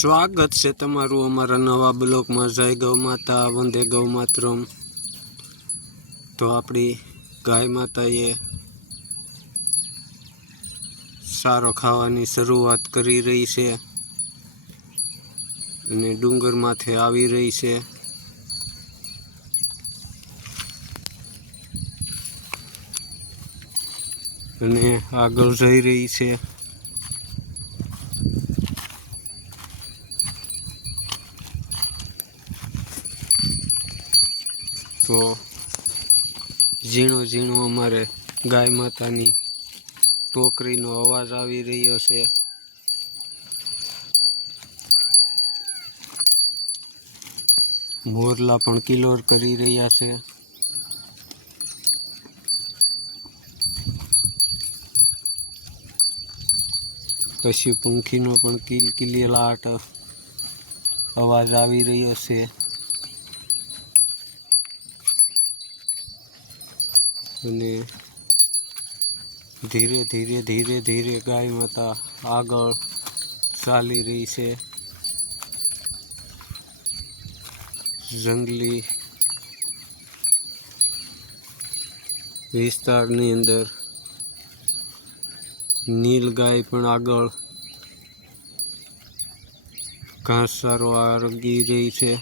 સ્વાગત છે તમારું અમારા નવા બ્લોકમાં જય ગૌ માતા, વંદે ગૌ માતરમ. તો આપણી ગાય માતાએ સારો ખાવાની શરૂઆત કરી રહી છે અને ડુંગર માથે આવી રહી છે. અને આગળ જઈ રહી છે. તો ઝીણો ઝીણો અમારે ગાય માતાની ટોકરીનો અવાજ આવી રહ્યો છે. મોરલા પણ કિલોર કરી રહ્યા છે. પશુ પંખીનો પણ કિલ કિલેલાટ અવાજ આવી રહ્યો છે. અને ધીરે ધીરે ધીરે ધીરે ગાય માતા આગળ ચાલી રહી છે. જંગલી વિસ્તારની અંદર નીલ ગાય પણ આગળ ઘાસચારો આરગી રહી છે.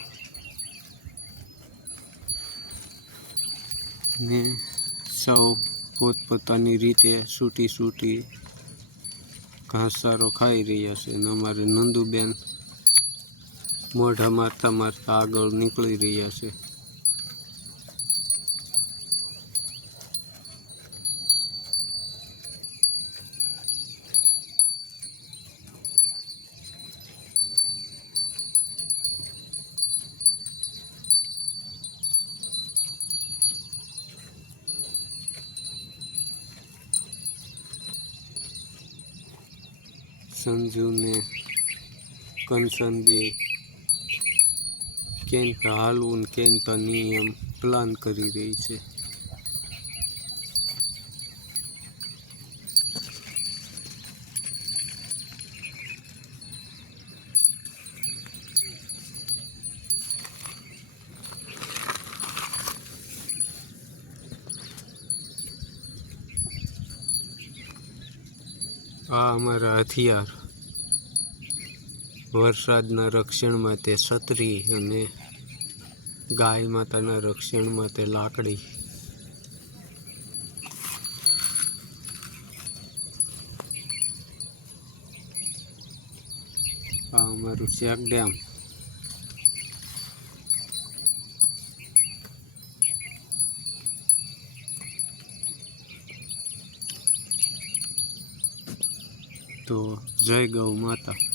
ને સૌ પોતપોતાની રીતે સૂટી સૂટી ઘાસચારો ખાઈ રહ્યા છે અને અમારે નંદુબેન મોઢા મારતા મારતા આગળ નીકળી રહ્યા છે. સંજુ ને દે કેન હાલવું ને કેન પર નિયમ પ્લાન કરી રહી છે. આ અમારા હથિયાર. વરસાદના રક્ષણ માટે છત્રી અને ગાય માતાના રક્ષણ માટે લાકડી. આ અમારું શેક ડેમ. તો જય ગૌ માતા.